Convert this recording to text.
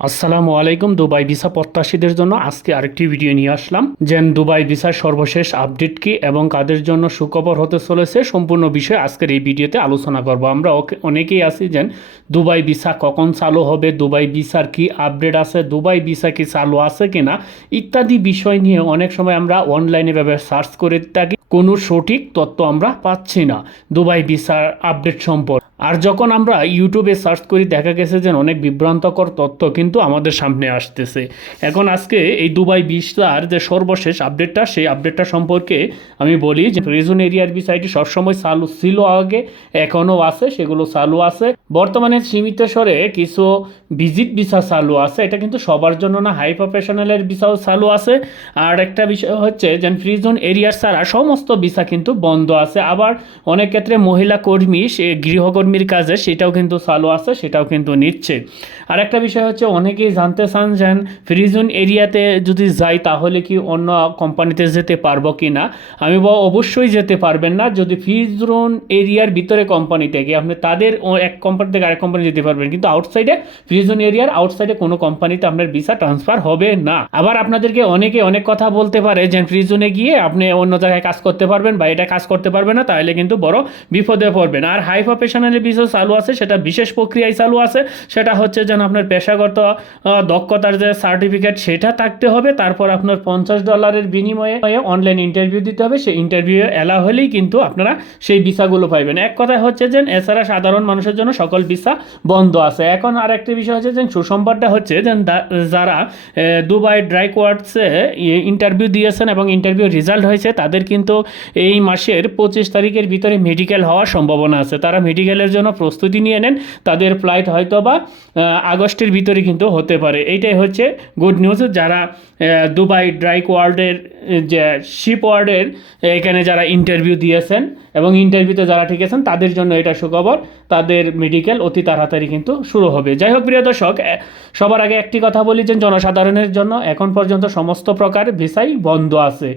আসসালামু আলাইকুম, Dubai visa প্রত্যাশীদের জন্য আজকে আরেকটি ভিডিও নিয়ে আসলাম। যেন দুবাই ভিসার সর্বশেষ আপডেট কি এবং কাদের জন্য সুখবর হতে চলেছে সম্পূর্ণ বিষয়ে আজকের এই ভিডিওতে আলোচনা করব। আমরা অনেকেই আছি যেন দুবাই ভিসা কখন চালু হবে, দুবাই ভিসার কি আপডেট আছে, দুবাই ভিসা কি চালু আছে কিনা ইত্যাদি বিষয় নিয়ে অনেক সময় আমরা অনলাইনে ভাবে সার্চ করে থাকি। কোনো সঠিক তথ্য আমরা পাচ্ছি না দুবাই ভিসার আপডেট সম্পর্কে। আর যখন আমরা ইউটিউবে সার্চ করি, দেখা গেছে যে অনেক বিভ্রান্তকর তথ্য কিন্তু আমাদের সামনে আসতেছে। এখন আজকে এই দুবাই ভিসার যে সর্বশেষ আপডেটটা সেই আপডেটটা সম্পর্কে আমি বলি যে রিজন এরিয়ার বিষয়টি সবসময় চালু ছিল আগে, এখনও আছে, সেগুলো চালু আছে। বর্তমানে সীমিত স্বরে কিছু ভিজিট ভিসা চালু আছে, এটা কিন্তু সবার জন্য না হাই প্রফেশনালের ভিসাও চালু আছে। আর একটা বিষয় হচ্ছে যে ফ্রিজন এরিয়ার ছাড়া সমস্ত ভিসা কিন্তু বন্ধ আছে। আবার অনেক ক্ষেত্রে মহিলা কর্মী, সে গৃহকর্মীর কাজে, সেটাও কিন্তু চালু আছে, সেটাও কিন্তু নিচ্ছে। আর একটা বিষয় হচ্ছে, অনেকেই জানতে চান যেন ফ্রিজন এরিয়াতে যদি যাই, তাহলে কি অন্য কোম্পানিতে যেতে পারব কি না আমি বলব, অবশ্যই যেতে পারবেন না। যদি ফ্রিজন এরিয়ার ভিতরে কোম্পানি থেকে, আপনি তাদের এক কোম্পানি থেকে আরেক কোম্পানি যেতে পারবেন। কিন্তু আউটসাইডে ফ্রিজন এরিয়ার আউটসাইডে কোনো কোম্পানিতে আপনার ভিসা ট্রান্সফার হবে না। আবার আপনাদেরকে অনেকে অনেক কথা বলতে পারে যে, ফ্রিজনে গিয়ে আপনি অন্য জায়গায় কাজ করতে পারবেন বা এটা কাজ করতে পারবেন না, তাহলে কিন্তু বড় বিপদে পড়বেন। আর হাই প্রফেশনালের বিষয় চালু আছে, সেটা বিশেষ প্রক্রিয়ায় চালু আছে। সেটা হচ্ছে যেন আপনার পেশাগত দক্ষতার যে সার্টিফিকেট সেটা থাকতে হবে, তারপর আপনার পঞ্চাশ ডলারের বিনিময়ে অনলাইন ইন্টারভিউ দিতে হবে। সেই ইন্টারভিউ এলা হলেই কিন্তু আপনারা সেই ভিসাগুলো পাইবেন। এক কথা হচ্ছে যে এছাড়া সাধারণ মানুষের জন্য সকল ভিসা বন্ধ আছে। এখন আর একটা বিষয় হচ্ছে যে সুসংবাদটা হচ্ছে যে যারা দুবাই ড্রাই কোয়ার্টসে ইন্টারভিউ দিয়েছেন এবং ইন্টারভিউ রেজাল্ট হয়েছে, তাদের কিন্তু এই মাসের পঁচিশ তারিখের ভিতরে মেডিকেল হওয়ার সম্ভাবনা আছে। তারা মেডিকেলের জন্য প্রস্তুতি নিয়ে নেন, তাদের ফ্লাইট হয়তো বা আগস্টের ভিতরে কিন্তু হতে পারে। এইটাই হচ্ছে গুড নিউজ যারা দুবাই ড্রাইক ওয়ার্ল্ডের যে শিপ ওয়ার্ল্ডের এখানে যারা ইন্টারভিউ দিয়েছেন এবং ইন্টারভিউতে যারা ঠিকেছেন, তাদের জন্য এটা সুখবর। তাদের মেডিকেল অতি তাড়াতাড়ি কিন্তু শুরু হবে। যাই হোক, প্রিয় দর্শক সবার আগে একটি কথা বলি যে জনসাধারণের জন্য এখন পর্যন্ত সমস্ত প্রকার ভিসাই বন্ধ আছে।